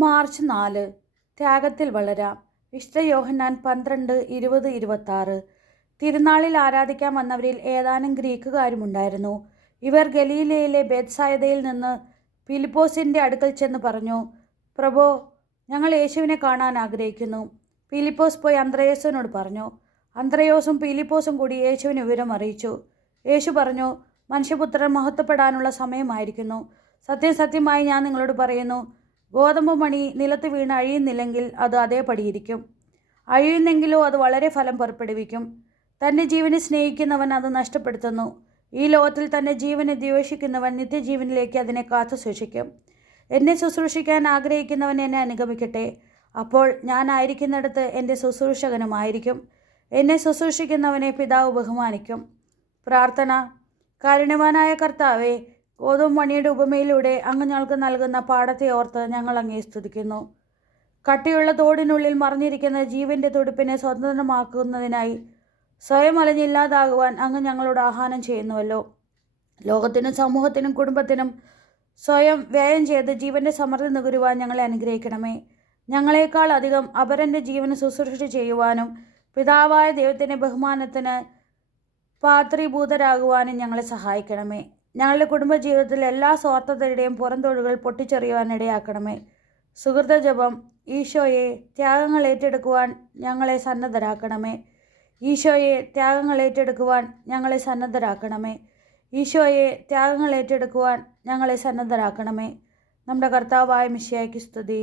March 4 ത്യാഗത്തിൽ വളരാം. വിശുദ്ധ യോഹന്നാൻ 12:20-26. തിരുനാളിൽ ആരാധിക്കാൻ വന്നവരിൽ ഏതാനും ഗ്രീക്കുകാരുമുണ്ടായിരുന്നു. ഇവർ ഗലീലയിലെ ബേത്സായിദയിൽ നിന്ന് ഫിലിപ്പോസിൻ്റെ അടുക്കൽ ചെന്ന് പറഞ്ഞു, പ്രഭോ, ഞങ്ങൾ യേശുവിനെ കാണാൻ ആഗ്രഹിക്കുന്നു. ഫിലിപ്പോസ് പോയി അന്ത്രയോസിനോട് പറഞ്ഞു. അന്ത്രയോസും ഫിലിപ്പോസും കൂടി യേശുവിനെ വിവരം അറിയിച്ചു. യേശു പറഞ്ഞു, മനുഷ്യപുത്രൻ മഹത്വപ്പെടാനുള്ള സമയമായിരിക്കുന്നു. സത്യം സത്യമായി ഞാൻ നിങ്ങളോട് പറയുന്നു, ഗോതമ്പ് മണി നിലത്ത് വീണ് അഴിയുന്നില്ലെങ്കിൽ അത് അതേപടിയിരിക്കും. അഴിയുന്നെങ്കിലോ അത് വളരെ ഫലം പുറപ്പെടുവിക്കും. തൻ്റെ ജീവനെ സ്നേഹിക്കുന്നവൻ അത് നഷ്ടപ്പെടുത്തുന്നു. ഈ ലോകത്തിൽ തൻ്റെ ജീവനെ ദ്വേഷിക്കുന്നവൻ നിത്യജീവനിലേക്ക് അതിനെ കാത്തു സൂക്ഷിക്കും. എന്നെ ശുശ്രൂഷിക്കാൻ ആഗ്രഹിക്കുന്നവൻ എന്നെ അനുഗമിക്കട്ടെ. അപ്പോൾ ഞാൻ ആയിരിക്കുന്നിടത്ത് എൻ്റെ ശുശ്രൂഷകനുമായിരിക്കും. എന്നെ ശുശ്രൂഷിക്കുന്നവനെ പിതാവ് ബഹുമാനിക്കും. പ്രാർത്ഥന. കാരുണ്യവാനായ കർത്താവേ, ഗോതമ്പ് മണിയുടെ ഉപമയിലൂടെ അങ്ങ് ഞങ്ങൾക്ക് നൽകുന്ന പാഠത്തെ ഓർത്ത് ഞങ്ങൾ അങ്ങയെ സ്തുതിക്കുന്നു. കട്ടിയുള്ള തോടിനുള്ളിൽ മറിഞ്ഞിരിക്കുന്ന ജീവൻ്റെ തുടിപ്പിനെ സ്വതന്ത്രമാക്കുന്നതിനായി സ്വയം അലഞ്ഞില്ലാതാകുവാൻ അങ്ങ് ഞങ്ങളോട് ആഹ്വാനം ചെയ്യുന്നുവല്ലോ. ലോകത്തിനും സമൂഹത്തിനും കുടുംബത്തിനും സ്വയം വ്യയം ചെയ്ത് ജീവൻ്റെ സമൃദ്ധി നുകരുവാൻ ഞങ്ങളെ അനുഗ്രഹിക്കണമേ. ഞങ്ങളെക്കാൾ അധികം അപരൻ്റെ ജീവന് ശുശ്രൂഷ ചെയ്യുവാനും പിതാവായ ദൈവത്തിൻ്റെ ബഹുമാനത്തിന് പാത്രീഭൂതരാകുവാനും ഞങ്ങളെ സഹായിക്കണമേ. ഞങ്ങളുടെ കുടുംബജീവിതത്തിൽ എല്ലാ സ്വാർത്ഥതയുടെയും പുറംതൊഴുകൾ പൊട്ടിച്ചെറിയുവാൻ ഇടയാക്കണമേ. സുഹൃത ജപം. ഈശോയെ, ത്യാഗങ്ങൾ ഏറ്റെടുക്കുവാൻ ഞങ്ങളെ സന്നദ്ധരാക്കണമേ. ഈശോയെ, ത്യാഗങ്ങൾ ഏറ്റെടുക്കുവാൻ ഞങ്ങളെ സന്നദ്ധരാക്കണമേ. ഈശോയെ, ത്യാഗങ്ങൾ ഏറ്റെടുക്കുവാൻ ഞങ്ങളെ സന്നദ്ധരാക്കണമേ. നമ്മുടെ കർത്താവായ മിശിഹായ്ക്ക് സ്തുതി.